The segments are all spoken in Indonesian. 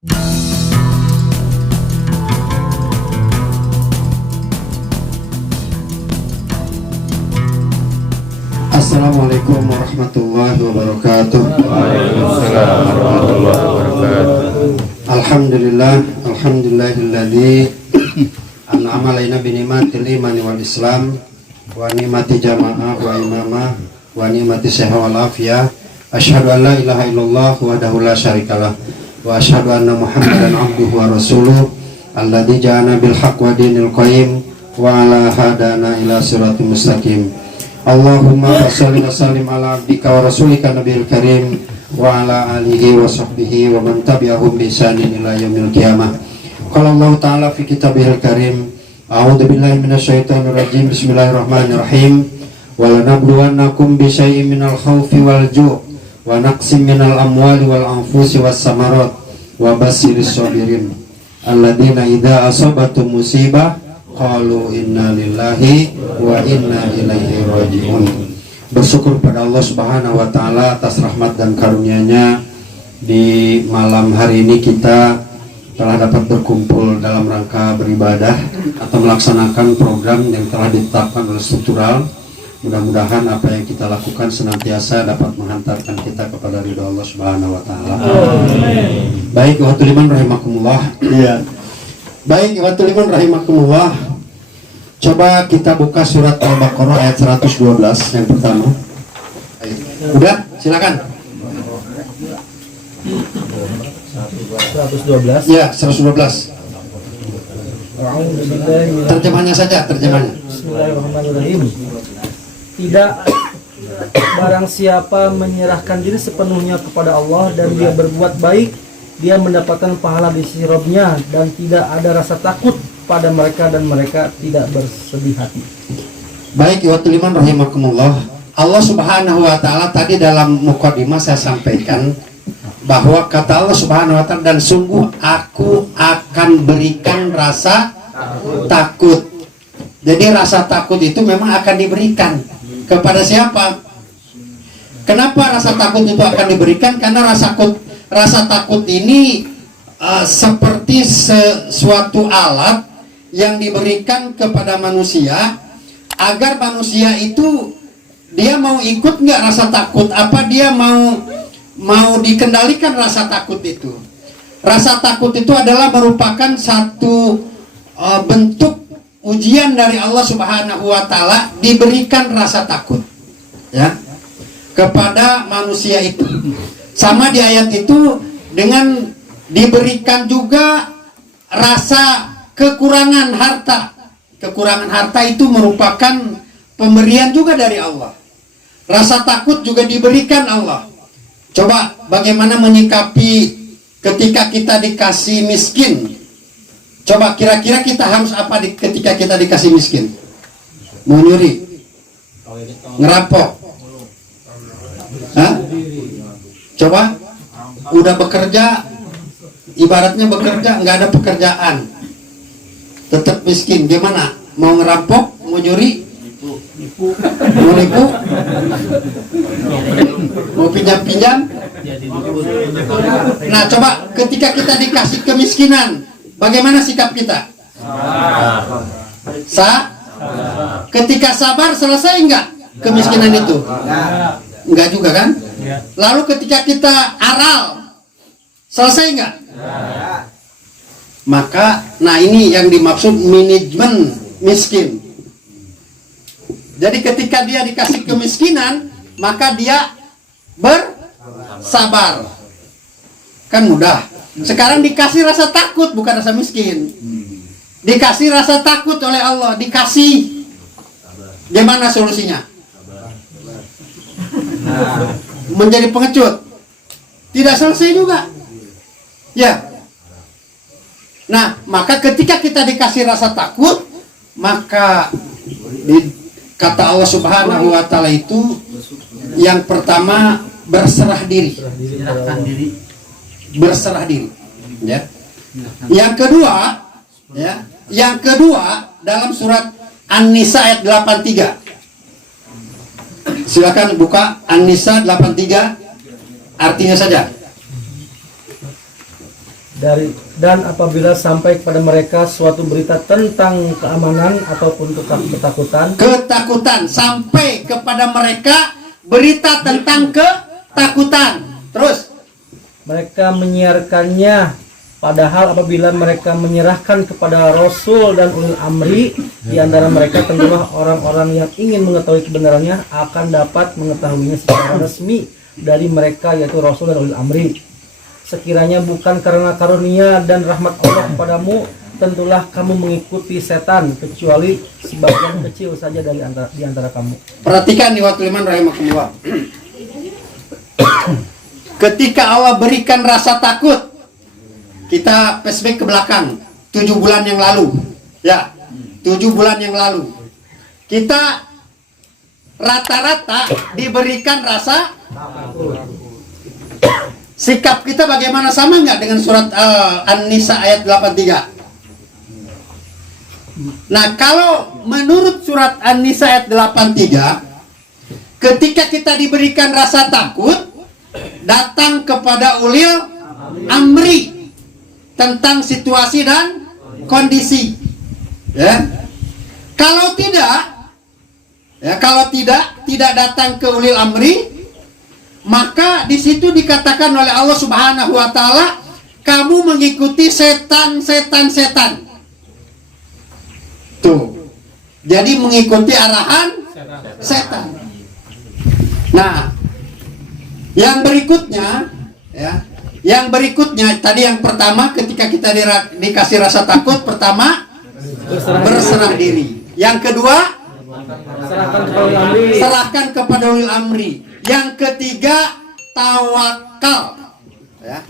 Assalamualaikum warahmatullahi wabarakatuh. Waalaikumsalam warahmatullahi wabarakatuh. Alhamdulillahilladzi an'ama alaina bi ni'matil imani wal islam wa ni'mati jamaah wa imamah wa ni'mati sehat wal afiyah. Asyhadu an la ilaha illallah wahdahu la syarikalah wa asyhadu anna Muhammadan abduhu wa rasuluh alladzi ja'ana bil haqq wa dinil qayyim wa ala hadana ila siratal mustaqim. Allahumma shalli wa sallim ala abdika wa rasulika nabiyil karim wa ala alihi wa sahbihi wa man tabi'ahum bi ihsanin ila yaumil qiyamah. Qala Allah ta'ala fi kitabihil karim, a'udzu billahi minasyaitonir rajim, bismillahirrahmanirrahim. Wa lanabluwannakum bi syai'in minal khaufi wal ju' wa naqsim minal amwali wal anfusi was samarat wa basyiris sabirin alladzina idza asabatum musibah qalu inna lillahi wa inna ilaihi raji'un. Bersyukur pada Allah Subhanahu wa taala atas rahmat dan karunia-Nya, di malam hari ini kita telah dapat berkumpul dalam rangka beribadah atau melaksanakan program yang telah ditetapkan oleh struktural. Mudah-mudahan apa yang kita lakukan senantiasa dapat menghantarkan kita kepada ridha Allah Subhanahu wa taala. Baik, ikhwatul iman rahimakumullah. Iya. Baik, ikhwatul iman rahimakumullah. Coba kita buka surat Al-Baqarah ayat 112 yang pertama. Udah, silakan. 112. Ya, 112. Terjemahnya saja, terjemahnya. Bismillahirrahmanirrahim. Tidak barang siapa menyerahkan diri sepenuhnya kepada Allah dan dia berbuat baik, dia mendapatkan pahala di sisi Rabb-Nya, dan tidak ada rasa takut pada mereka dan mereka tidak bersedih hati. Baik, ikhwatul iman rahimakumullah. Allah Subhanahu wa taala tadi dalam mukadimah saya sampaikan bahwa kata Allah Subhanahu wa taala, dan sungguh aku akan berikan rasa takut. Jadi rasa takut itu memang akan diberikan kepada siapa? Kenapa rasa takut itu akan diberikan? Karena rasa takut ini seperti sesuatu alat yang diberikan kepada manusia agar manusia itu dia mau ikut nggak rasa takut, apa dia mau dikendalikan rasa takut itu. Rasa takut itu adalah merupakan satu bentuk ujian dari Allah Subhanahu wa taala, diberikan rasa takut ya kepada manusia itu. Sama di ayat itu dengan diberikan juga rasa kekurangan harta. Kekurangan harta itu merupakan pemberian juga dari Allah. Rasa takut juga diberikan Allah. Coba bagaimana menyikapi ketika kita dikasih miskin? Coba kira-kira kita harus apa ketika kita dikasih miskin? Mau nyuri? Ngerampok? Hah? Coba udah bekerja, ibaratnya bekerja nggak ada pekerjaan, tetap miskin, gimana? Mau ngerampok? Mau nyuri? Mau nipu? Mau pinjam-pinjam? Nah, coba ketika kita dikasih kemiskinan, bagaimana sikap kita? Ketika sabar, selesai enggak kemiskinan itu? Enggak juga kan? Lalu ketika kita aral, selesai enggak? Maka, nah ini yang dimaksud manajemen miskin. Jadi ketika dia dikasih kemiskinan, maka dia bersabar. Kan mudah. Sekarang dikasih rasa takut, bukan rasa miskin. Dikasih rasa takut oleh Allah, dikasih. Gimana solusinya? Menjadi pengecut. Tidak selesai juga. Ya. Nah, maka ketika kita dikasih rasa takut, maka kata Allah Subhanahu wa taala itu yang pertama berserah diri. Berserah diri. Ya. Yang kedua dalam surat An-Nisa ayat 83. Silakan buka An-Nisa 83, artinya saja. dan apabila sampai kepada mereka suatu berita tentang keamanan ataupun ketakutan sampai kepada mereka berita tentang ketakutan. Terus mereka menyiarkannya, padahal apabila mereka menyerahkan kepada Rasul dan ulil amri di antara mereka, tentulah orang-orang yang ingin mengetahui kebenarannya akan dapat mengetahuinya secara resmi dari mereka, yaitu Rasul dan ulil amri. Sekiranya bukan karena karunia dan rahmat Allah kepadamu, tentulah kamu mengikuti setan, kecuali sebagian kecil saja di antara kamu. perhatikan nih waktu liman rahimakumullah. Ketika Allah berikan rasa takut, kita flashback ke belakang 7 bulan yang lalu, ya 7 bulan yang lalu kita rata-rata diberikan rasa sikap kita bagaimana, sama nggak dengan surat An-Nisa ayat 83? Nah, kalau menurut surat An-Nisa ayat 83, ketika kita diberikan rasa takut, datang kepada ulil amri tentang situasi dan kondisi, ya. Kalau tidak datang ke ulil amri, maka di situ dikatakan oleh Allah Subhanahu wa taala, kamu mengikuti setan. Tuh. Jadi mengikuti arahan setan. Nah, yang berikutnya tadi yang pertama ketika kita dikasih rasa takut, pertama berserah diri. Yang kedua, serahkan kepada ulil amri. Yang ketiga, tawakal. Ya.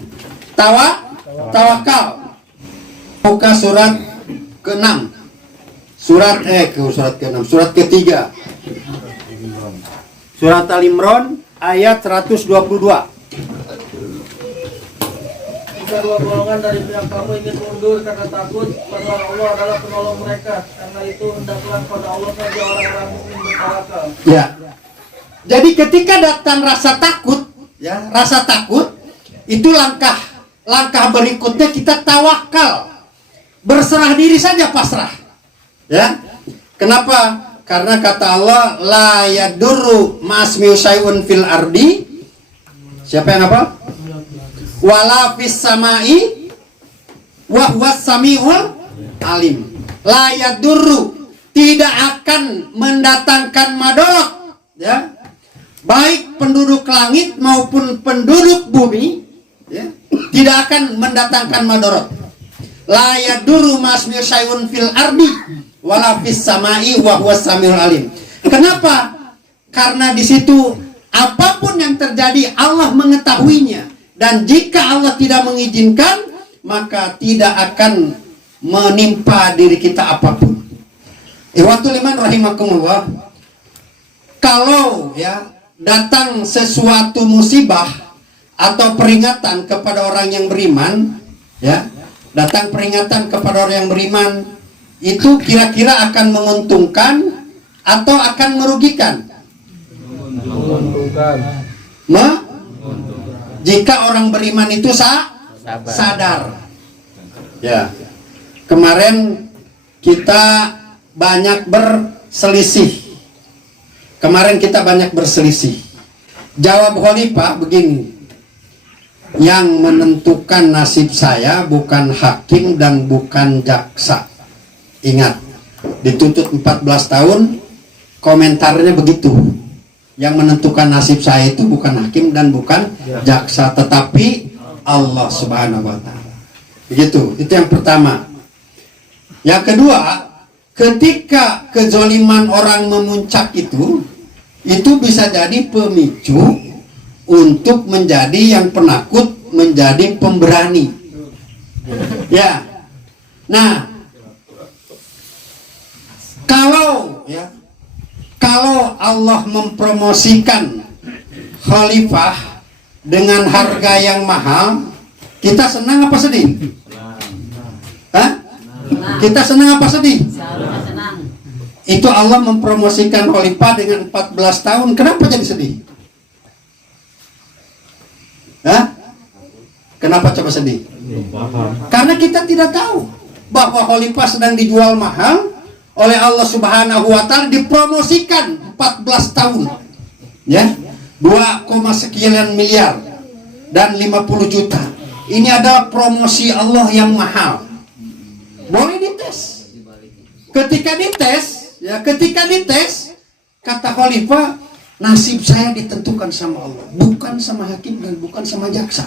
Tawakal. Buka surat ke-6. Surat ke-6. Surat ketiga. Surat Al-Imran ayat 122. Jika dua golongan dari pihak kamu ingin mundur karena takut, maka Allah adalah penolong mereka. Karena itu hendaklah pada Allah saja orang-orang mukmin bertawakal. Ya. Jadi ketika datang rasa takut, ya, rasa takut itu langkah berikutnya kita tawakal. Berserah diri saja, pasrah. Ya. Kenapa? Karena kata Allah, la yadurru ma'asmiu syai'un fil ardi. Siapa yang apa? Wala fis samai wa huwas samiul alim. La yadurru, tidak akan mendatangkan madorot, ya. Baik penduduk langit maupun penduduk bumi, ya, tidak akan mendatangkan madorot. La yadurru ma'asmiu syai'un fil ardi wala fis samai wa huwas samiul alim. Kenapa? Karena di situ apapun yang terjadi Allah mengetahuinya, dan jika Allah tidak mengizinkan maka tidak akan menimpa diri kita apapun. Ikhwatul iman rahimakumullah, kalau ya datang sesuatu musibah atau peringatan kepada orang yang beriman, ya, datang peringatan kepada orang yang beriman, itu kira-kira akan menguntungkan atau akan merugikan? Menguntungkan. Jika orang beriman itu sadar. Ya. Kemarin kita banyak berselisih. Jawab khalifah begini: yang menentukan nasib saya bukan hakim dan bukan jaksa. Ingat, dituntut 14 tahun, komentarnya begitu. Yang menentukan nasib saya itu bukan hakim dan bukan jaksa, tetapi Allah Subhanahu wa taala. Begitu, itu yang pertama. Yang kedua, ketika kezaliman orang memuncak itu bisa jadi pemicu untuk menjadi yang penakut, menjadi pemberani. Ya. Nah, kalau Allah mempromosikan khalifah dengan harga yang mahal, kita senang apa sedih? Hah? Kita senang apa sedih? Itu Allah mempromosikan khalifah dengan 14 tahun. Kenapa jadi sedih? Hah? Kenapa coba sedih? Karena kita tidak tahu bahwa khalifah sedang dijual mahal oleh Allah Subhanahu wa taala, dipromosikan 14 tahun. Ya. 2, sekian miliar dan 50 juta. Ini adalah promosi Allah yang mahal. Boleh dites. Ketika dites, kata khalifah, nasib saya ditentukan sama Allah, bukan sama hakim dan bukan sama jaksa.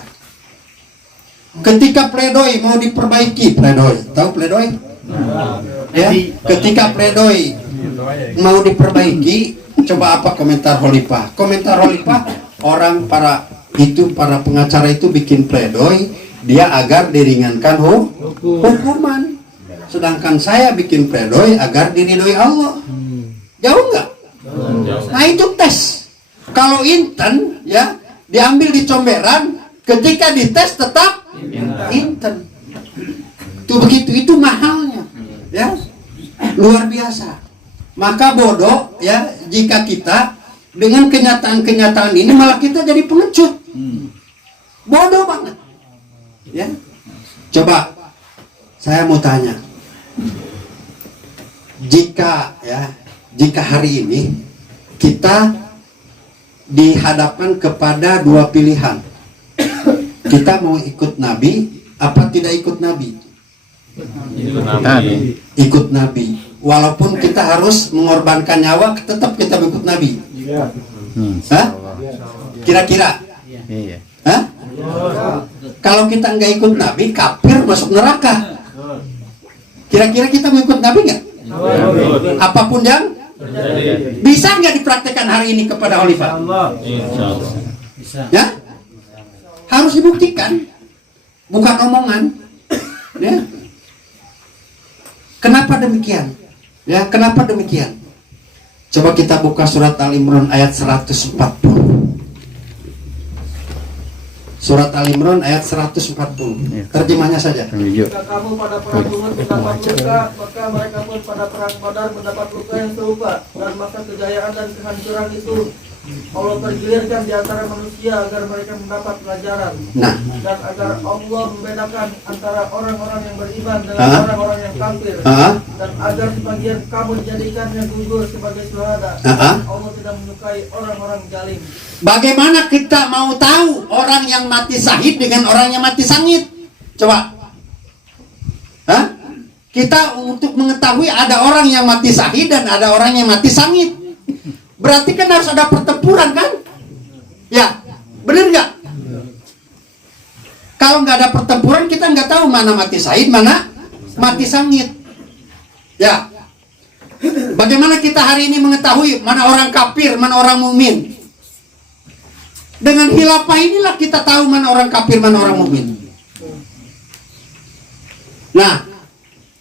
Ketika pledoi mau diperbaiki, tahu pledoi? Ya, ketika pledoi mau diperbaiki, coba apa komentar khalifah? Komentar khalifah, para pengacara itu bikin pledoi dia agar diringankan hukuman. Sedangkan saya bikin pledoi agar diridhoi Allah. Jauh nggak? Nah itu tes. Kalau inten ya diambil di comberan, ketika dites tetap inten. Itu begitu, itu mahalnya, ya luar biasa. Maka bodoh ya jika kita dengan kenyataan-kenyataan ini malah kita jadi pengecut. Bodoh banget. Ya. Coba saya mau tanya. Jika hari ini kita dihadapkan kepada dua pilihan, kita mau ikut Nabi apa tidak ikut Nabi? Ikut Nabi. Walaupun kita harus mengorbankan nyawa, tetap kita ikut Nabi. Hah? Kira-kira? Hah? Kalau kita nggak ikut Nabi, kafir, masuk neraka. Kira-kira kita mengikut Nabi nggak? Apapun yang bisa nggak dipraktekkan hari ini kepada khalifah? Ya, harus dibuktikan, bukan omongan. Ya. Kenapa demikian? Ya, kenapa demikian? Coba kita buka surat Al-Imran ayat 140. Surat Al-Imran ayat 140. Terjemahnya saja. Jika kamu pada perang Uhud mendapat luka, maka mereka pun pada perang Badar mendapat luka yang serupa, dan masa kejayaan dan kehancuran itu Allah pergilirkan di antara manusia agar mereka mendapat pelajaran. Nah, dan agar Allah membedakan antara orang-orang yang beriman dengan orang-orang yang kafir, dan agar sebagian kamu dijadikannya gugur sebagai syuhada. Allah tidak menyukai orang-orang zalim. Bagaimana kita mau tahu orang yang mati syahid dengan orang yang mati sangit? Coba. Kita untuk mengetahui ada orang yang mati syahid dan ada orang yang mati sangit. Berarti kan harus ada pertempuran kan? Ya, benar nggak? Kalau nggak ada pertempuran kita nggak tahu mana mati syahid, mana mati sangit. Ya. Bagaimana kita hari ini mengetahui mana orang kafir, mana orang mukmin? Dengan khilafah inilah kita tahu mana orang kafir, mana orang mukmin. Nah,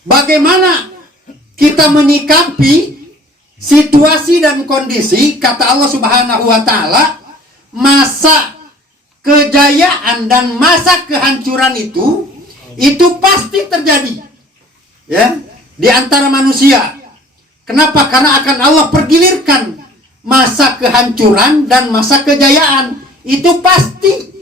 bagaimana kita menyikapi situasi dan kondisi, kata Allah Subhanahu wa taala, masa kejayaan dan masa kehancuran itu pasti terjadi. Ya, di antara manusia. Kenapa? Karena akan Allah pergilirkan masa kehancuran dan masa kejayaan. Itu pasti.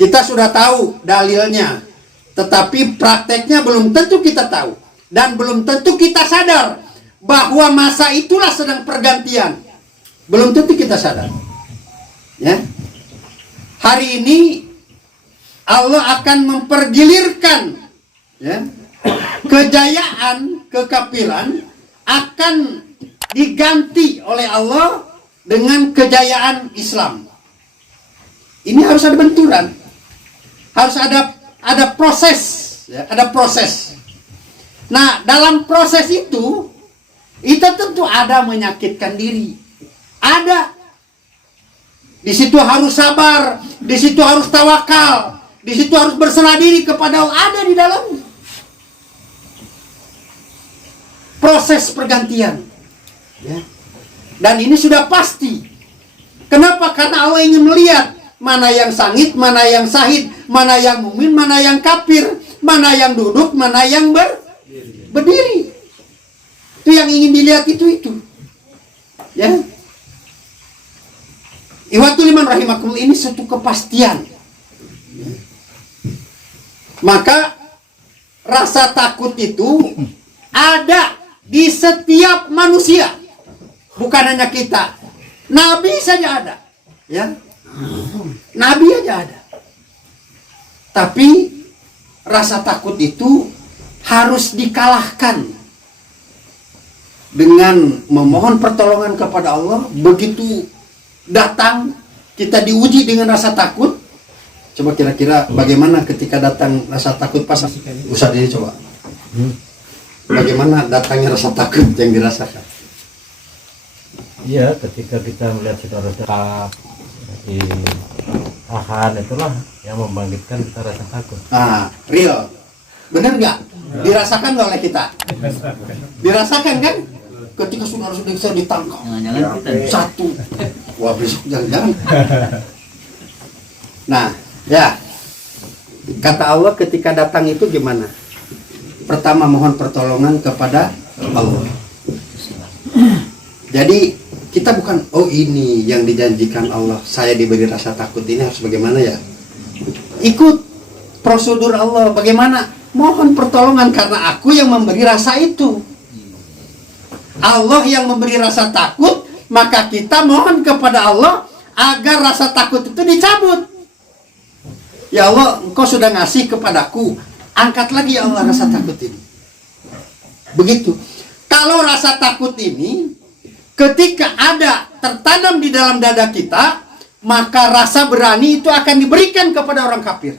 Kita sudah tahu dalilnya, tetapi prakteknya belum tentu kita tahu. Dan belum tentu kita sadar bahwa masa itulah sedang pergantian. Belum tentu kita sadar. Ya. Hari ini Allah akan mempergilirkan, ya, kejayaan, kekafiran akan diganti oleh Allah dengan kejayaan Islam. Ini harus ada benturan, harus ada proses, ya, ada proses. Nah, dalam proses itu tentu ada menyakitkan diri, ada. Di situ harus sabar, di situ harus tawakal, di situ harus berserah diri kepada Allah, ada di dalamnya. Proses pergantian, ya. Dan ini sudah pasti. Kenapa? Karena Allah ingin melihat mana yang sangit, mana yang syahid, mana yang mukmin, mana yang kafir, mana yang duduk, mana yang berdiri. Itu yang ingin dilihat itu. Ya. Ikhwatul iman rahimakumullah, ini satu kepastian. Maka rasa takut itu ada di setiap manusia, bukan hanya kita. Nabi saja ada, ya. Nabi aja ada. Tapi rasa takut itu harus dikalahkan dengan memohon pertolongan kepada Allah. Begitu datang kita diuji dengan rasa takut. Coba kira-kira bagaimana ketika datang rasa takut pas usah diri coba. Bagaimana datangnya rasa takut yang dirasakan? Iya, ketika kita melihat saudara dekat di tahan, itulah yang membangkitkan kita rasa takut. Ah, real. Bener nggak? Dirasakan nggak oleh kita? Dirasakan kan? Ketika saudara-saudara bisa ditangkap. Jangan-jangan kita Satu. Wah, besok jangan-jangan. Nah, ya. Kata Allah ketika datang itu gimana? Pertama mohon pertolongan kepada Allah. Jadi kita bukan, oh ini yang dijanjikan Allah, saya diberi rasa takut, ini harus bagaimana ya? Ikut prosedur Allah, bagaimana? Mohon pertolongan karena aku yang memberi rasa itu. Allah yang memberi rasa takut, maka kita mohon kepada Allah agar rasa takut itu dicabut. Ya Allah, Engkau sudah ngasih kepadaku, angkat lagi ya Allah rasa takut ini. Begitu. Kalau rasa takut ini ketika ada tertanam di dalam dada kita, maka rasa berani itu akan diberikan kepada orang kafir.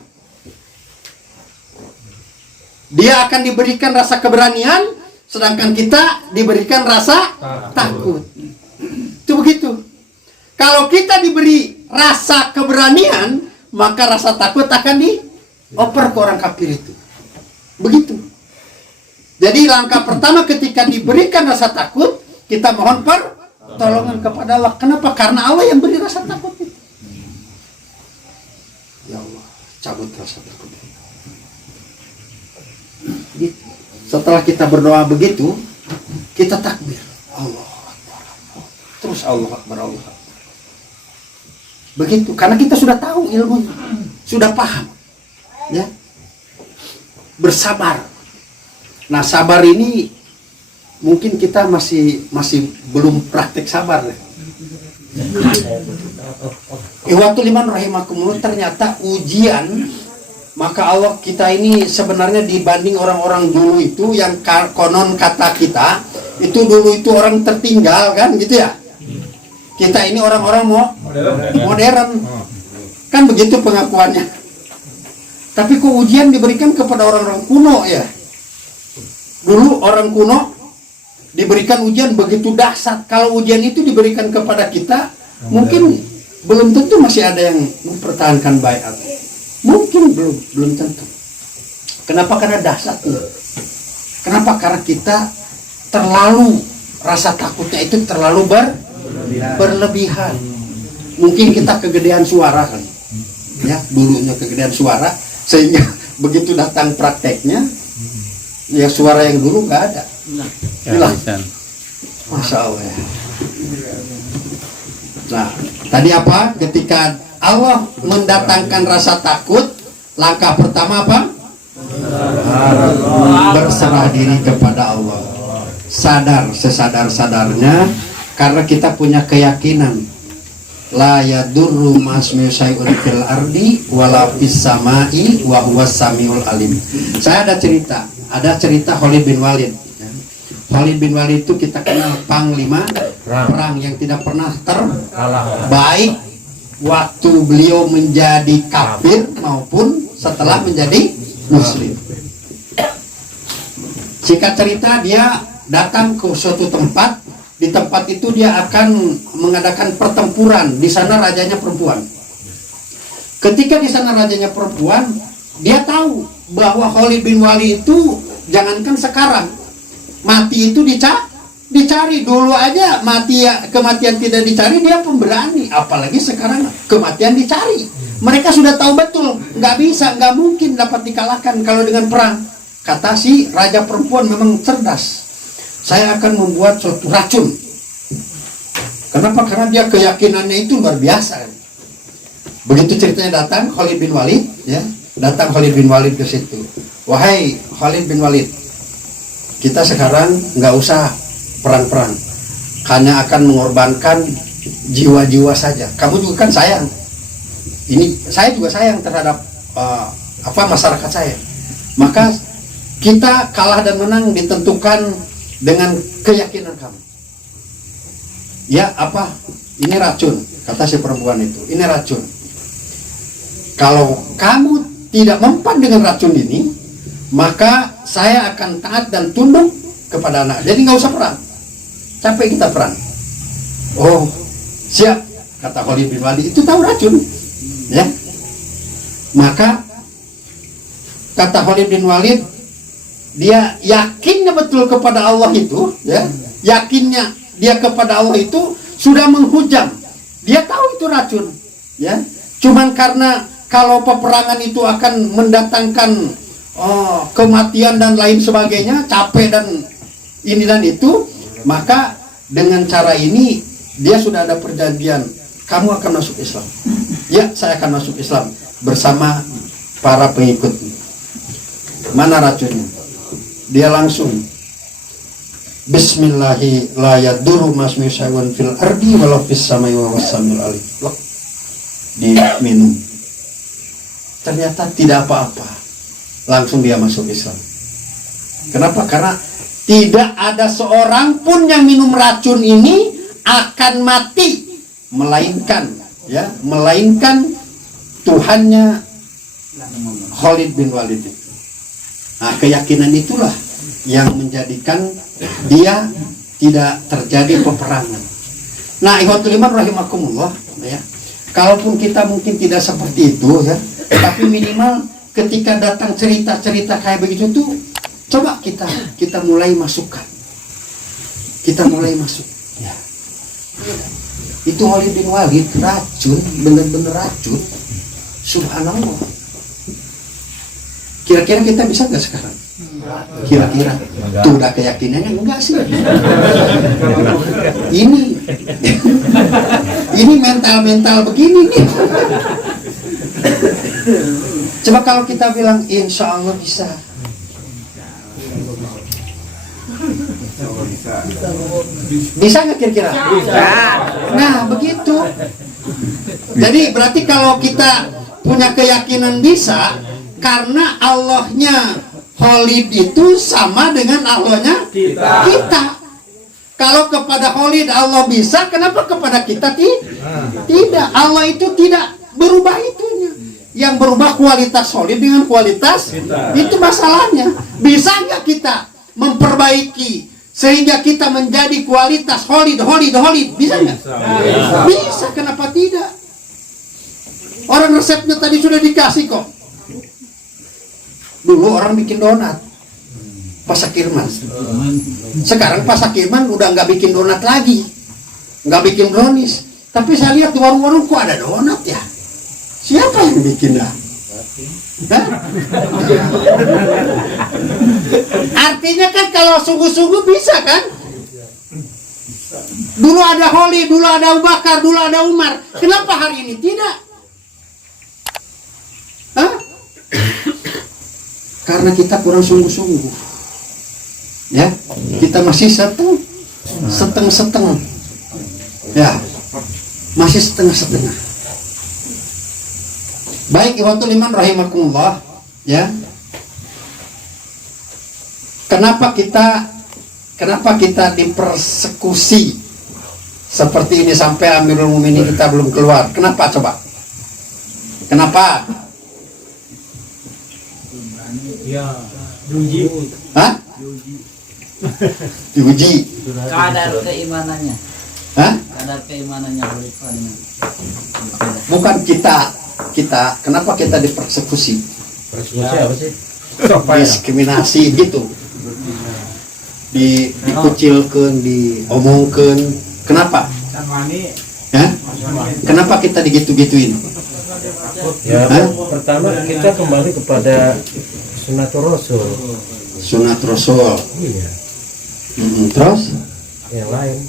Dia akan diberikan rasa keberanian, sedangkan kita diberikan rasa takut. Itu begitu. Kalau kita diberi rasa keberanian, maka rasa takut akan dioper ke orang kafir itu. Begitu. Jadi langkah pertama ketika diberikan rasa takut, kita mohon pertolongan kepada Allah. Kenapa? Karena Allah yang beri rasa takut itu. Ya Allah, cabut rasa takut itu. Gitu. Setelah kita berdoa begitu, kita takbir. Allah Akbar. Terus Allah Akbar, Allah Akbar. Begitu, karena kita sudah tahu ilmunya, sudah paham. Ya. Bersabar. Nah, sabar ini mungkin kita masih belum praktek sabar. Ikhwatul iman rahimakumullah, ternyata ujian, maka Allah kita ini sebenarnya dibanding orang-orang dulu itu yang konon kata kita itu dulu itu orang tertinggal kan gitu ya. Kita ini orang-orang modern. Kan begitu pengakuannya. Tapi kok ujian diberikan kepada orang-orang kuno ya. Dulu orang kuno diberikan ujian begitu dahsyat. Kalau ujian itu diberikan kepada kita, mungkin belum tentu masih ada yang mempertahankan baiat. Mungkin belum tentu. Kenapa? Karena dahsyatnya. Kenapa? Karena kita terlalu rasa takutnya itu terlalu berlebihan. Mungkin kita kegedean suara kan. Ya, dulunya kegedean suara sehingga begitu datang prakteknya ya suara yang dulu nggak ada. Hilang. Masya Allah ya. Nah, tadi apa? Ketika Allah mendatangkan rasa takut, langkah pertama apa? Berserah diri kepada Allah. Sadar sesadar-sadarnya, karena kita punya keyakinan la yadurru masmi syai'un fil ardi wala fis samai wa huwas samiul alim. Saya ada cerita Khalid bin Walid. Khalid bin Walid itu kita kenal panglima perang yang tidak pernah terkalah, baik waktu beliau menjadi kafir maupun setelah menjadi muslim. Singkat cerita, dia datang ke suatu tempat. Di tempat itu dia akan mengadakan pertempuran. Di sana rajanya perempuan. Ketika di sana rajanya perempuan, dia tahu bahwa Khalid bin Walid itu jangankan sekarang, mati itu dicari. Dulu aja kematian tidak dicari, dia pemberani. Apalagi sekarang kematian dicari. Mereka sudah tahu betul, nggak mungkin dapat dikalahkan kalau dengan perang. Kata si raja perempuan memang cerdas. Saya akan membuat suatu racun. Kenapa? Karena dia keyakinannya itu luar biasa. Begitu ceritanya datang Khalid bin Walid, ya, Datang Khalid bin Walid ke situ. Wahai Khalid bin Walid, kita sekarang nggak usah perang-perang, hanya akan mengorbankan jiwa-jiwa saja. Kamu juga kan sayang. Ini saya juga sayang terhadap masyarakat saya. Maka kita kalah dan menang ditentukan dengan keyakinan kamu. Ya apa? Ini racun, kata si perempuan itu. Ini racun. Kalau kamu tidak mempan dengan racun ini, maka saya akan taat dan tunduk kepada anak. Jadi nggak usah perang. Capek kita perang. Oh, siap, kata Khalid bin Walid. Itu tahu racun, ya. Maka kata Khalid bin Walid, dia yakinnya betul kepada Allah itu, ya. Yakinnya dia kepada Allah itu sudah menghujam. Dia tahu itu racun, ya. Cuman karena kalau peperangan itu akan mendatangkan kematian dan lain sebagainya, capek dan ini dan itu, maka dengan cara ini dia sudah ada perjanjian, kamu akan masuk Islam. Ya, saya akan masuk Islam bersama para pengikut. Mana racunnya? Dia langsung Bismillahi la yadurru masmi syai'un fil ardi walau fis samai wa wasamil alim. Diminum. Ternyata tidak apa-apa. Langsung dia masuk Islam. Kenapa? Karena tidak ada seorang pun yang minum racun ini akan mati, melainkan Tuhannya Khalid bin Walid. Nah, keyakinan itulah yang menjadikan dia tidak terjadi peperangan. Nah, ikhwatul iman rahimakumullah, ya. Kalaupun kita mungkin tidak seperti itu, ya, tapi minimal ketika datang cerita-cerita kayak begitu tuh, coba kita mulai masukkan. Kita mulai masuk, ya. Itu Khalid bin Walid racun, bener-bener racun. Subhanallah. Kira-kira kita bisa nggak sekarang? Kira-kira tuh udah keyakinannya enggak sih? Ini mental begini nih. Coba kalau kita bilang insya Allah bisa. Bisa nggak kira-kira? Nah begitu. Jadi berarti kalau kita punya keyakinan bisa, karena Allahnya Khalid itu sama dengan Allahnya kita. Kalau kepada Khalid Allah bisa, kenapa kepada kita tidak? Allah itu tidak berubah itunya. Yang berubah kualitas Khalid dengan kualitas itu masalahnya. Bisa nggak kita memperbaiki sehingga kita menjadi kualitas Khalid? Bisa nggak? Bisa. Kenapa tidak? Orang resepnya tadi sudah dikasih kok. Dulu orang bikin donat Pak Sakirman. Sekarang Pak Sakirman udah nggak bikin donat lagi, nggak bikin brownies. Tapi saya lihat di warung-warung kok ada donat ya. Siapa yang bikin dah? Artinya kan kalau sungguh-sungguh bisa kan? Dulu ada Khalid, dulu ada Abu Bakar, dulu ada Umar. Kenapa hari ini tidak? Karena kita kurang sungguh-sungguh, ya. Kita masih setengah, ya, masih setengah. Baik, ikhwatul iman rahimakumullah, ya. Kenapa kita dipersekusi seperti ini sampai Amirul Mukminin kita belum keluar? Kenapa coba? Kenapa? Ya, diuji. Hah? Diuji. Kadar keimanannya. Hah? Kadar keimanannya Bukan kita. Kenapa kita dipersekusi? Persekusi apa sih? Diskriminasi gitu. Dikucilkan, diomongkan. Kenapa? Hah? Kenapa kita digitu-gituin? Ya, pertama kita kembali kepada Sunnatul Rasul. Sunat Rasul. Iya. Terus?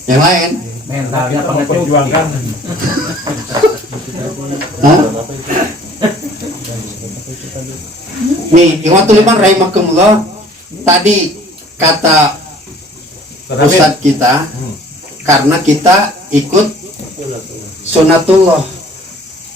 Yang lain. mentalnya pengecut. Hah? Nih, ikhwatul iman rahimakumullah, tadi kata Ustadz kita, karena kita ikut sunatullah,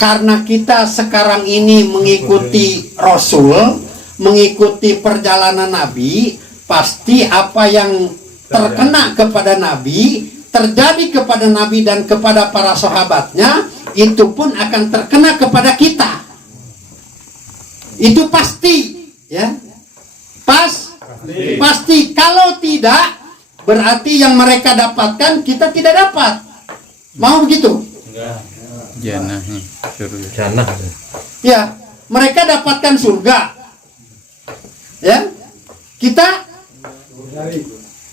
karena kita sekarang ini mengikuti Rasul, mengikuti perjalanan Nabi, pasti apa yang terkena kepada Nabi, terjadi kepada Nabi dan kepada para sahabatnya, itu pun akan terkena kepada kita. Itu pasti, ya. Pasti. Kalau tidak, berarti yang mereka dapatkan kita tidak dapat. Mau begitu? Jannah surga. Jannah. Ya, mereka dapatkan surga. Ya. Kita.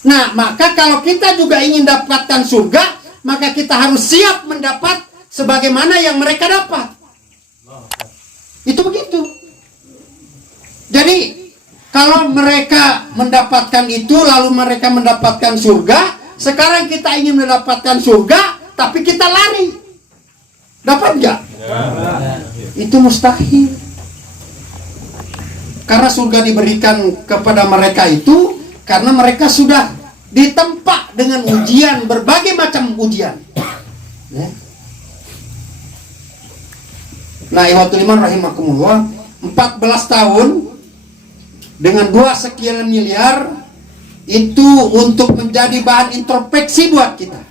Nah, maka kalau kita juga ingin dapatkan surga, maka kita harus siap mendapat sebagaimana yang mereka dapat. Itu begitu. Jadi kalau mereka mendapatkan itu, lalu mereka mendapatkan surga, sekarang kita ingin mendapatkan surga, tapi kita lari. Dapat nggak? Itu mustahil. Karena surga diberikan kepada mereka itu, karena mereka sudah ditempa dengan ujian, berbagai macam ujian. Ya. Nah, ikhwatul iman rahimakumullah, 14 tahun dengan 2 sekian miliar itu untuk menjadi bahan introspeksi buat kita.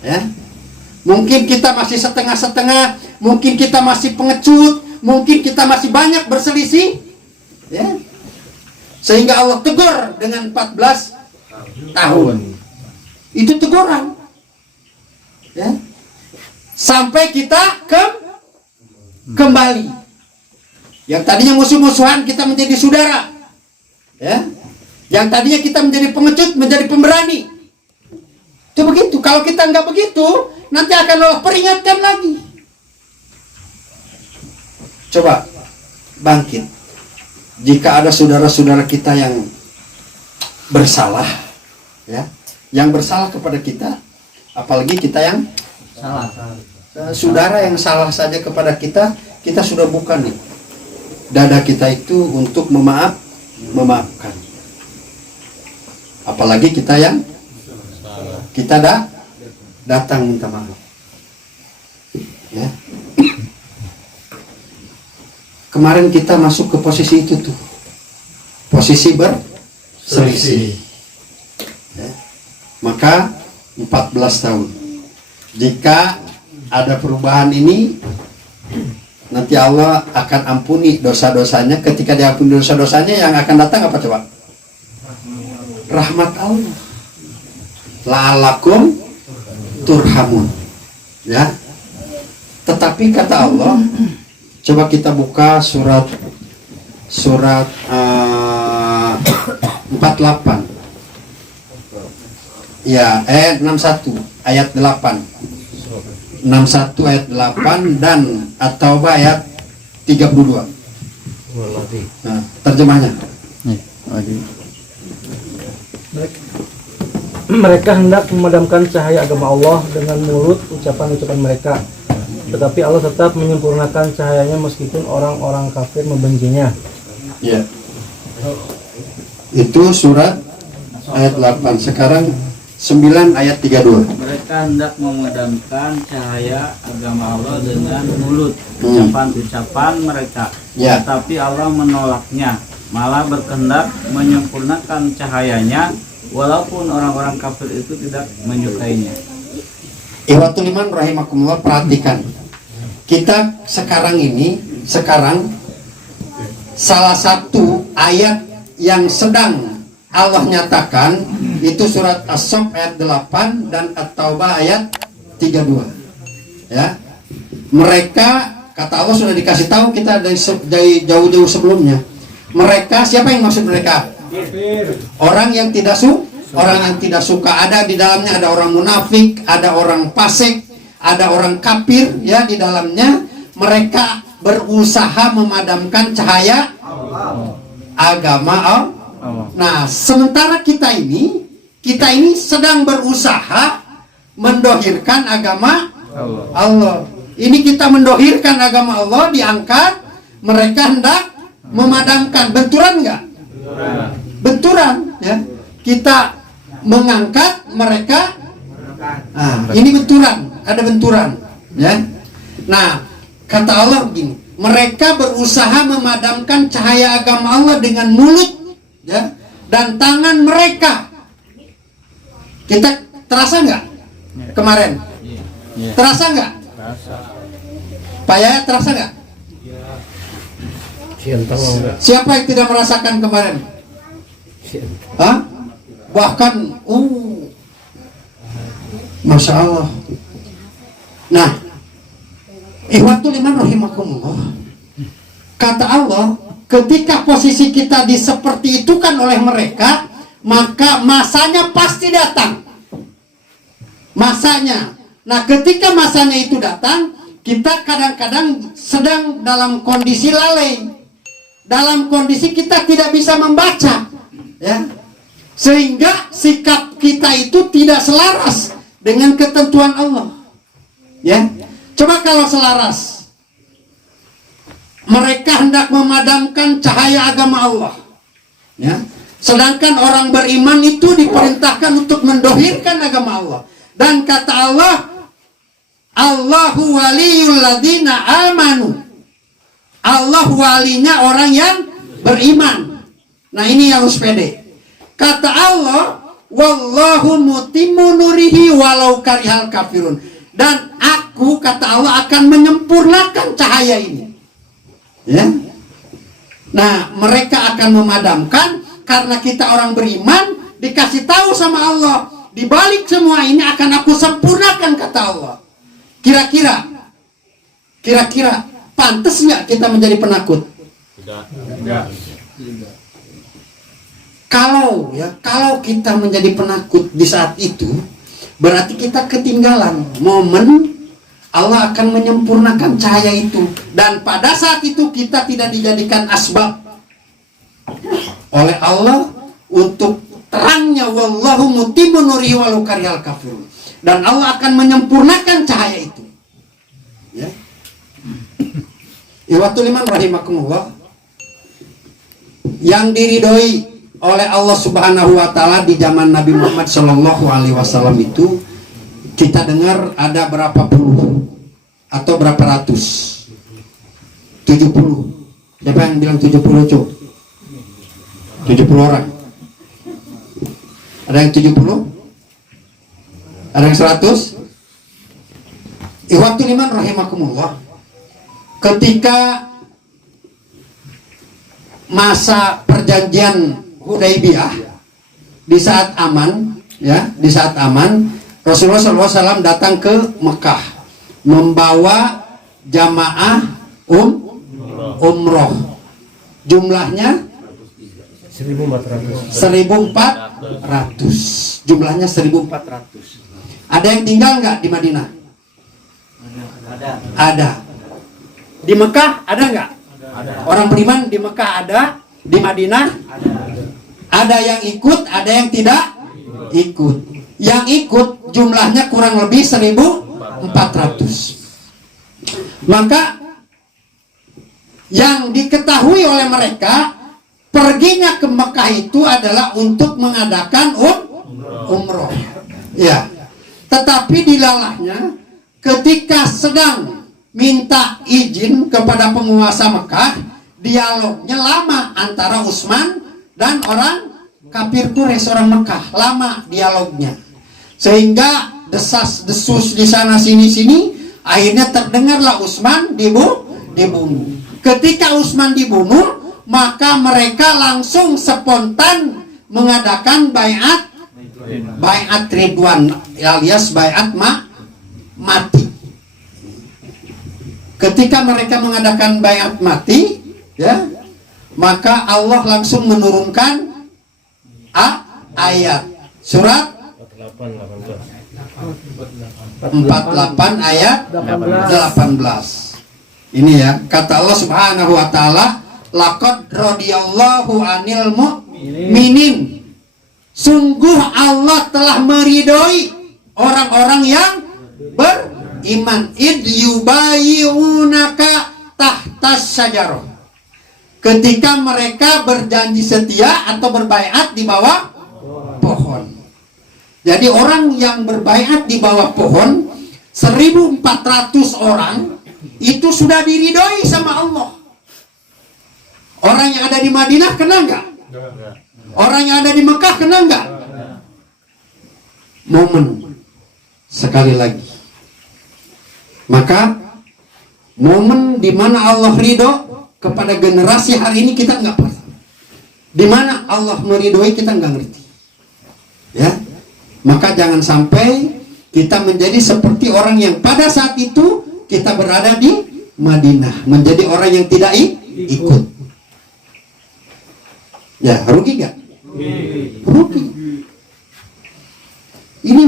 Ya. Mungkin kita masih setengah-setengah, mungkin kita masih pengecut, mungkin kita masih banyak berselisih. Ya. Sehingga Allah tegur dengan 14 tahun. Itu teguran. Ya. Sampai kita kembali. Yang tadinya musuh-musuhan kita menjadi saudara, ya. Yang tadinya kita menjadi pengecut menjadi pemberani. Itu begitu. Kalau kita nggak begitu, nanti akan Allah peringatkan lagi. Coba bangkit. Jika ada saudara-saudara kita yang bersalah, ya, yang bersalah kepada kita, apalagi kita yang Salah. saudara yang salah saja kepada kita, kita sudah buka nih dada kita itu untuk memaafkan. Apalagi kita yang kita datang minta maaf. Ya. Kemarin kita masuk ke posisi itu tuh, posisi berselisih. Ya. Maka 14 tahun. Jika ada perubahan ini, nanti Allah akan ampuni dosa-dosanya. Ketika diampuni dosa-dosanya, yang akan datang apa coba? Rahmat Allah. La'alakum turhamun. Ya. Tetapi kata Allah, coba kita buka surat 48. Ya, ayat 61, ayat 8. 61 ayat 8 dan At-Taubah ayat 32. Nah, terjemahnya. Mereka hendak memadamkan cahaya agama Allah dengan mulut ucapan-ucapan mereka, tetapi Allah tetap menyempurnakan cahayanya meskipun orang-orang kafir membencinya. Ya. Itu surat ayat 8. Sekarang 9 ayat 32. Mereka hendak memadamkan cahaya agama Allah dengan mulut ucapan-ucapan mereka, Ya. tetapi Allah menolaknya, malah berkehendak menyempurnakan cahayanya, walaupun orang-orang kafir itu tidak menyukainya. Ikhwatul iman rahimakumullah, perhatikan. Kita sekarang salah satu ayat yang sedang Allah nyatakan itu surat As-Saff ayat 8 dan At-Taubah ayat 32. Ya. Mereka, kata Allah sudah dikasih tahu kita dari jauh-jauh sebelumnya. Mereka, siapa yang maksud mereka? Orang yang tidak suka. Ada di dalamnya, ada orang munafik, ada orang fasik, ada orang kafir, ya, di dalamnya. Mereka berusaha memadamkan cahaya agama Allah. Nah, sementara kita ini sedang berusaha mendohirkan agama Allah. Ini kita mendohirkan agama Allah, diangkat, mereka hendak memadamkan. Benturan nggak? Benturan, ya. Kita mengangkat, mereka. Nah, ini benturan, ada benturan, ya. Nah, kata Allah begini, mereka berusaha memadamkan cahaya agama Allah dengan mulut, ya, dan tangan mereka. Kita terasa nggak kemarin? Terasa nggak? Pak Yaya terasa nggak? Siapa yang tidak merasakan kemarin? Hah? Bahkan, Masya Allah. Nah, ikhwatul iman rahimakumullah. Kata Allah, ketika posisi kita seperti itu kan oleh mereka, maka masanya pasti datang. Masanya. Nah, ketika masanya itu datang, kita kadang-kadang sedang dalam kondisi lalai. Dalam kondisi kita tidak bisa membaca, ya. Sehingga sikap kita itu tidak selaras dengan ketentuan Allah. Ya. Coba kalau selaras. Mereka hendak memadamkan cahaya agama Allah. Ya. Sedangkan orang beriman itu diperintahkan untuk mendohirkan agama Allah. Dan kata Allah, Allahu waliyul ladzina amanu. Allah walinya orang yang beriman. Nah, ini yang harus pede. Kata Allah, wallahu mutimmu nurihi walau karihal kafirun. Dan aku, kata Allah, akan menyempurnakan cahaya ini. Ya. Nah, mereka akan memadamkan karena kita orang beriman, dikasih tahu sama Allah, di balik semua ini akan aku sempurnakan, kata Allah. Kira-kira pantas nggak kita menjadi penakut? Tidak. Kalau kita menjadi penakut di saat itu, berarti kita ketinggalan momen Allah akan menyempurnakan cahaya itu. Dan pada saat itu kita tidak dijadikan asbab oleh Allah untuk terangnya, wallahu mutimmu nurihi walau karihal kafirun. Dan Allah akan menyempurnakan cahaya itu. Ya. Ikhwatul iman rahimakumullah. Yang diridhoi oleh Allah Subhanahu wa taala di zaman Nabi Muhammad sallallahu alaihi wasallam itu, kita dengar ada berapa puluh atau berapa ratus? 70. Siapa yang bilang 70, Cuk? 70 orang. Ada yang 70? Ada yang 100? Ikhwatul iman rahimakumullah. Ketika masa perjanjian Hudaybiyah, di saat aman, ya, di saat aman, Rasulullah SAW datang ke Mekah membawa jamaah umroh. Jumlahnya 1.400. Jumlahnya 1.400. Ada yang tinggal nggak di Madinah? Ada. Di Mekah ada nggak? Orang beriman di Mekah ada, di Madinah ada yang ikut, ada yang tidak ikut. Yang ikut jumlahnya kurang lebih 1.400. Maka yang diketahui oleh mereka, perginya ke Mekah itu adalah untuk mengadakan umroh. Ya. Tetapi dilalahnya ketika sedang minta izin kepada penguasa Mekah, dialognya lama antara Utsman dan orang kafir Quraisy, orang Mekah. Lama dialognya. Sehingga desas-desus di sana sini, akhirnya terdengarlah Utsman dibunuh. Ketika Utsman dibunuh, maka mereka langsung spontan mengadakan baiat Ridwan, alias baiat mati. Ketika mereka mengadakan baiat mati, ya, maka Allah langsung menurunkan ayat surat 48 ayat 18. Ini ya, kata Allah Subhanahu wa taala, laqad radiyallahu 'anil mu'minin. Sungguh Allah telah meridhoi orang-orang yang beriman. Id yubayi'unaka tahtas syajarah. ketika mereka berjanji setia atau berbaiat di bawah pohon. Jadi orang yang berbaiat di bawah pohon 1.400 orang itu sudah diridhoi sama Allah. Orang yang ada di Madinah kena enggak? Orang yang ada di Mekah kena enggak? Momen sekali lagi. Maka momen di mana Allah ridho kepada generasi hari ini kita nggak paham. Di mana Allah meridhoi kita nggak ngerti. Ya, maka jangan sampai kita menjadi seperti orang yang pada saat itu kita berada di Madinah, menjadi orang yang tidak ikut. Ya, rugi nggak? Rugi. Ini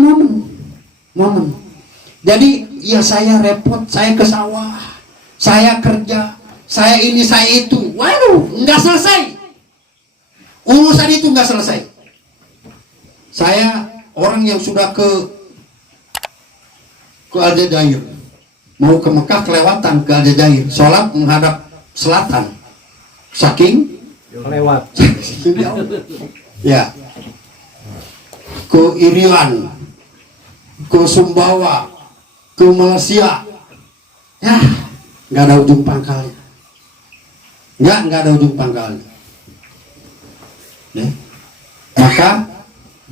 momen. Jadi ya saya repot, saya ke sawah, saya kerja, saya ini, saya itu. Waduh, nggak selesai. Urusan itu nggak selesai. Saya orang yang sudah ke Aljazair, mau ke Mekah kelewatan ke Aljazair, sholat menghadap selatan, saking Lewat. ya, ke Irian, ke Sumbawa, ke Malaysia, ya nggak ada ujung pangkalnya, nggak ada ujung pangkalnya. Ya. Maka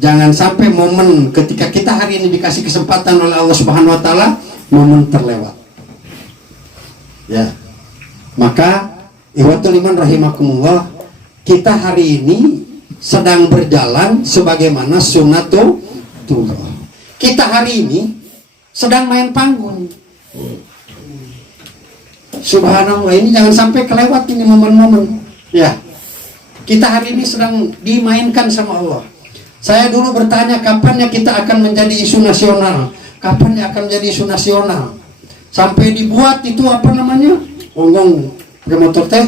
jangan sampai momen ketika kita hari ini dikasih kesempatan oleh Allah Subhanahu Wa Taala, momen terlewat. Ya, maka ikhwatul iman rahimakumullah, kita hari ini sedang berjalan sebagaimana sunnatullah. Kita hari ini sedang main panggung. Subhanallah, ini jangan sampai kelewat ini momen-momen. Ya, kita hari ini sedang dimainkan sama Allah. Saya dulu bertanya kapannya kita akan menjadi isu nasional, kapannya akan menjadi isu nasional. Sampai dibuat itu apa namanya? Onggong pakai motor teh.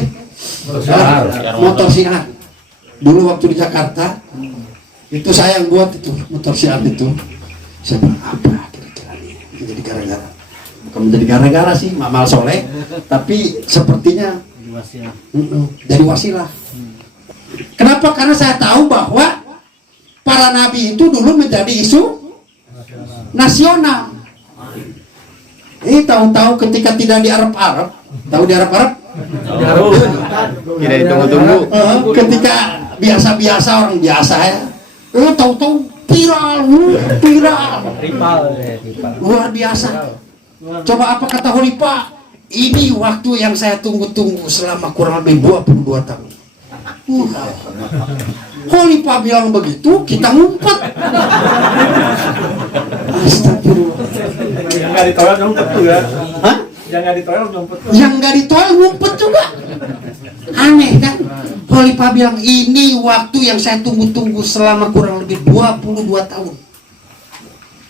Motor siar. Dulu waktu di Jakarta itu saya yang buat itu motor siar itu. Saya bilang apa kira-kira ini menjadi gara-gara. Bukan menjadi gara-gara sih, amal soleh, tapi sepertinya jadi wasilah. Kenapa? Karena saya tahu bahwa para nabi itu dulu menjadi isu nasional. Ini tahu-tahu ketika tidak di Arab-Arab, tahu di Arab-Arab? Tidak ditunggu-tunggu. Ketika biasa-biasa orang biasa ya, tahu-tahu viral, luar biasa. Coba apa kata Khalifah? Ini waktu yang saya tunggu-tunggu selama kurang lebih 22 tahun. Khalifah bilang begitu, kita ngumpet. Astagfirullah. Yang nggak ditolak ngumpet juga. Hah? Yang nggak ditolak ngumpet. Yang nggak ditolak ngumpet juga. Aneh kan? Khalifah bilang ini waktu yang saya tunggu-tunggu selama kurang lebih 22 tahun.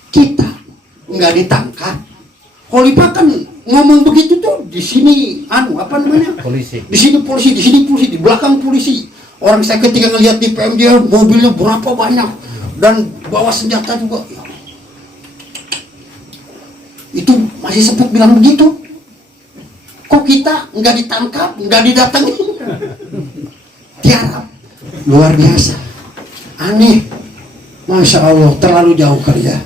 Kita nggak ditangkap. Khalifah kan ngomong begitu tuh di sini apa namanya? Polisi. Di sini polisi, di sini polisi, di belakang polisi. Orang saya ketika ngelihat di PMJ mobilnya berapa banyak dan bawa senjata juga. Itu masih sempat bilang begitu. Kok kita nggak ditangkap, nggak didatangi? Tiarap, luar biasa, aneh, masya Allah, terlalu jauh kali ya.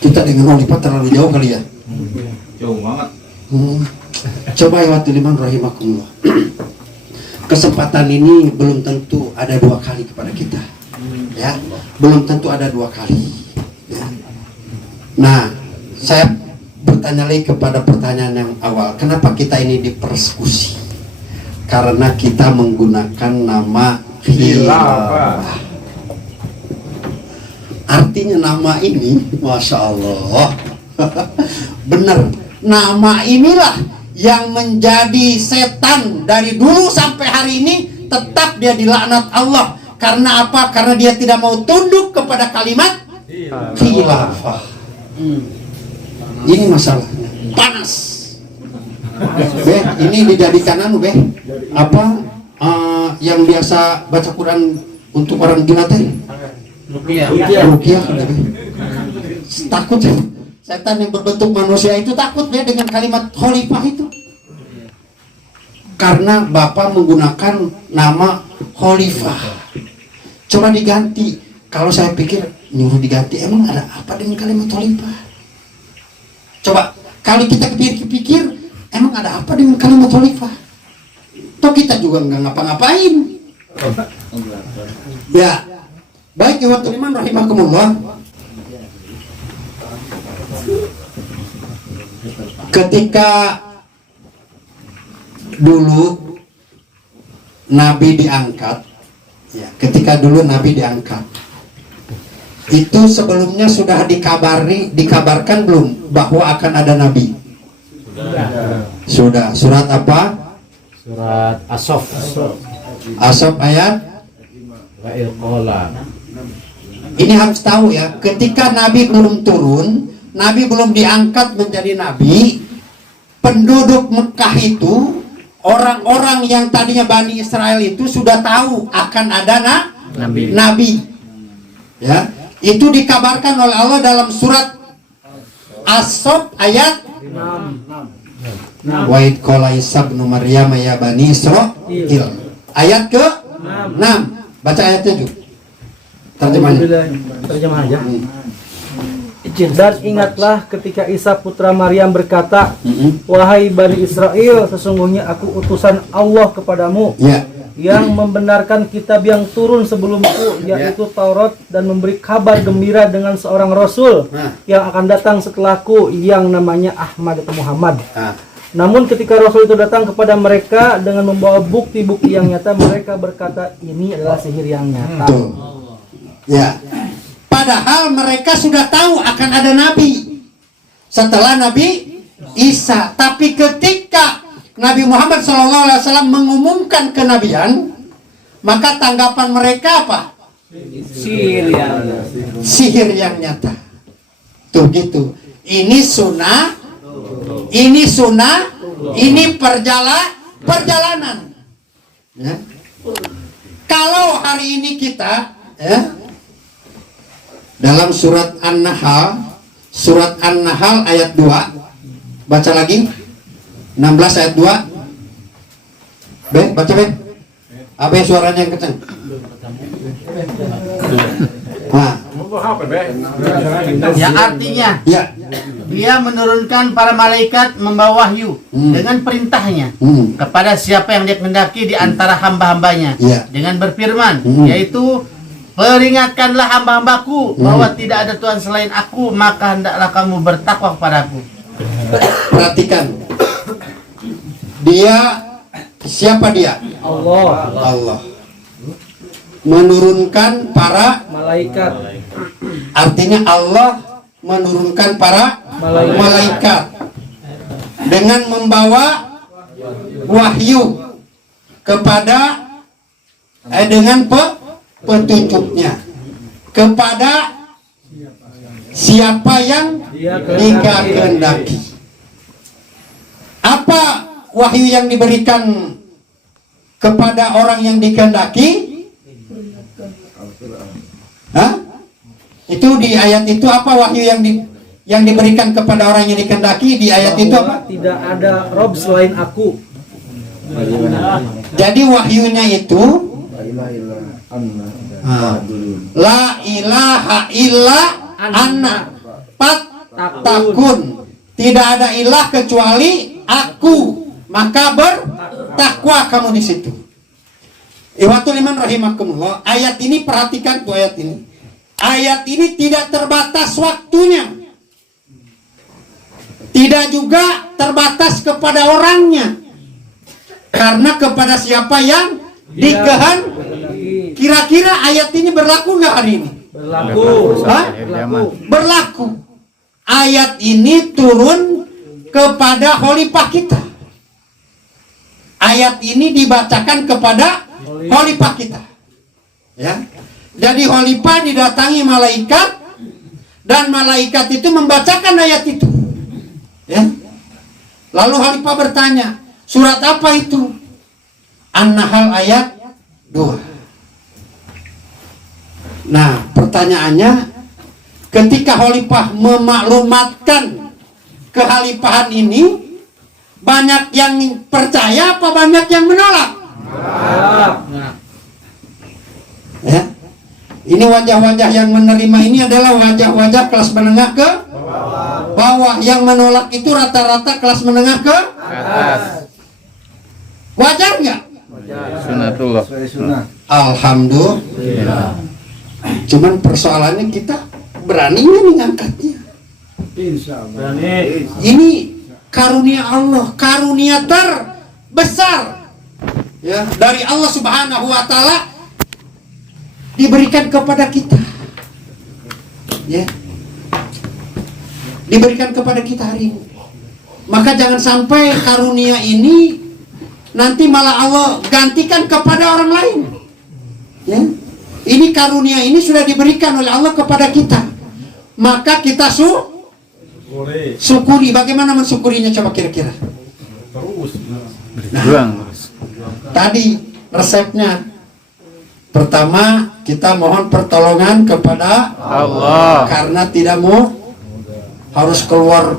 Kita dengan Khalifah terlalu jauh kali ya. Jauh banget. Coba ya liman rahimakumullah. Kesempatan ini belum tentu ada 2 kali kepada kita, ya, belum tentu ada 2 kali. Ya. Nah, saya bertanya lagi kepada pertanyaan yang awal, kenapa kita ini dipersekusi? Karena kita menggunakan nama khilafah. Artinya nama ini, masya Allah, benar. Nama inilah yang menjadi setan dari dulu sampai hari ini, tetap dia dilaknat Allah. Karena apa? Karena dia tidak mau tunduk kepada kalimat khilafah. Ini masalahnya panas. Beh, ini dijadikan beh apa yang biasa baca Quran untuk orang gila teh? Ruqyah. Takut ya. Setan yang berbentuk manusia itu takut dia dengan kalimat khalifah itu. karena Bapak menggunakan nama Khalifah. Coba diganti. Kalau saya pikir nyuruh diganti, emang ada apa dengan kalimat Khalifah? Coba kalau kita pikir-pikir, emang ada apa dengan kalimat Khalifah? Toh kita juga nggak ngapa-ngapain. Ya, baik ikhwatul iman rahimakumullah. Ketika dulu Nabi diangkat, ya, ketika dulu Nabi diangkat, itu sebelumnya sudah dikabarkan belum bahwa akan ada Nabi? Sudah. Surat apa? Surat As-Saff. As-Saff ayat. Wa ilqala. Ini harus tahu ya, ketika Nabi belum turun, Nabi belum diangkat menjadi Nabi, penduduk Mekah itu, orang-orang yang tadinya Bani Israel itu sudah tahu akan ada Nabi. Ya, itu dikabarkan oleh Allah dalam surat As-Saff ayat 6. Wa id qala Isa ibnu Maryam ya Bani Israil. Ayat ke-6. Baca ayatnya juga. Terjemahnya. Terjemah aja. Dan ingatlah ketika Isa putra Maryam berkata, wahai Bani Israel, sesungguhnya aku utusan Allah kepadamu, yang membenarkan kitab yang turun sebelumku, yaitu Taurat, dan memberi kabar gembira dengan seorang Rasul yang akan datang setelahku, yang namanya Ahmad atau Muhammad. Namun ketika Rasul itu datang kepada mereka dengan membawa bukti-bukti yang nyata, mereka berkata, ini adalah sihir yang nyata. Ya, padahal mereka sudah tahu akan ada Nabi setelah Nabi Isa. Tapi ketika Nabi Muhammad SAW mengumumkan kenabian, maka tanggapan mereka apa? Sihir yang nyata. Tuh gitu. Ini sunnah, ini perjalanan. Ya. Kalau hari ini kita, ya, dalam surat An-Nahl ayat 2, baca lagi 16 ayat 2. Baca B. AB suaranya yang kencang. Nah. Ya, artinya Ya. Dia menurunkan para malaikat membawa wahyu dengan perintahnya kepada siapa yang dia kehendaki di antara hamba-hambanya, dengan berfirman, yaitu peringatkanlah hamba-hambaku bahwa tidak ada Tuhan selain aku, maka hendaklah kamu bertakwa kepadaku. Perhatikan. Dia, siapa dia? Allah. Menurunkan para Malaikat. Artinya Allah menurunkan para malaikat dengan membawa wahyu kepada dengan petunjuknya kepada siapa yang dia kehendaki. Apa wahyu yang diberikan kepada orang yang dikehendaki? Itu di ayat itu apa wahyu yang diberikan kepada orang yang dikehendaki di ayat itu apa? Tidak ada Rob selain aku. Jadi wahyunya itu la ilaha illa anna takun, tidak ada ilah kecuali aku, maka bertakwa kamu di situ. Ikhwatul iman rahimakumullah, ayat ini perhatikan tuh ayat ini. Ayat ini tidak terbatas waktunya, tidak juga terbatas kepada orangnya, karena kepada siapa yang dikehendaki. Kira-kira ayat ini berlaku nggak hari ini? Berlaku. Ayat ini turun kepada khalifah kita. Ayat ini dibacakan kepada khalifah kita. Ya. Jadi khalifah didatangi malaikat, dan malaikat itu membacakan ayat itu. Ya. Lalu khalifah bertanya, surat apa itu? An-Nahl ayat 2. Nah, pertanyaannya, ketika khalifah memaklumatkan kekhalifahan ini, Banyak yang percaya apa banyak yang menolak? Ya. Ini wajah-wajah yang menerima ini adalah wajah-wajah kelas menengah ke bawah. Yang menolak itu rata-rata kelas menengah ke Atas. wajar nggak? Sunatullah. Alhamdulillah. Cuman persoalannya kita berani nggak nih ngangkatnya? Ini karunia Allah, karunia terbesar ya dari Allah Subhanahu wa taala diberikan kepada kita. Ya. Diberikan kepada kita hari ini. Maka jangan sampai karunia ini nanti malah Allah gantikan kepada orang lain. Ya. Ini karunia ini sudah diberikan oleh Allah kepada kita. Maka kita syukuri. Bagaimana mensyukurinya coba kira-kira? Berjuang terus. Tadi resepnya. Pertama, kita mohon pertolongan kepada Allah. karena tidak mau harus keluar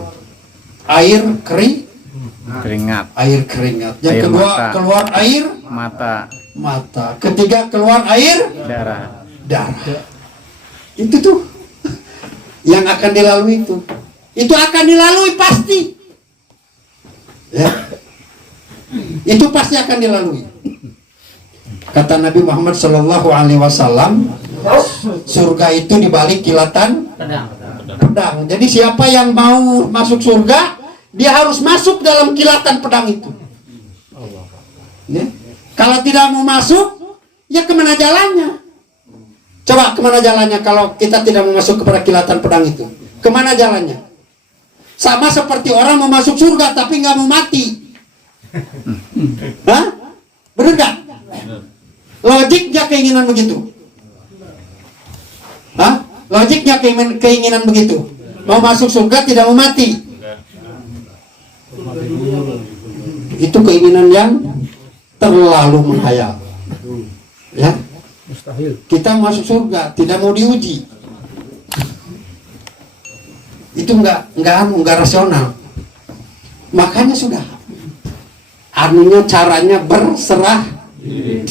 air Keringat. keringat. Yang Air kedua, mata. keluar air Mata. Ketiga, keluar air Darah. Itu tuh yang akan dilalui itu. Itu akan dilalui pasti. Ya. Itu pasti akan dilalui. Kata Nabi Muhammad Shallallahu Alaihi Wasallam, surga itu dibalik kilatan pedang. Jadi siapa yang mau masuk surga, dia harus masuk dalam kilatan pedang itu. Ya. Kalau tidak mau masuk, ya kemana jalannya? Coba kemana jalannya kalau kita tidak mau masuk kepada kilatan pedang itu? Kemana jalannya? Sama seperti orang mau masuk surga tapi nggak mau mati. Hah? Benar nggak? Logiknya keinginan begitu. Hah? Logiknya keinginan begitu. Mau masuk surga tidak mau mati. Itu keinginan yang terlalu menghayal. Ya. Mustahil. Kita masuk surga tidak mau diuji. Itu enggak rasional. Makanya sudah. Caranya berserah diri.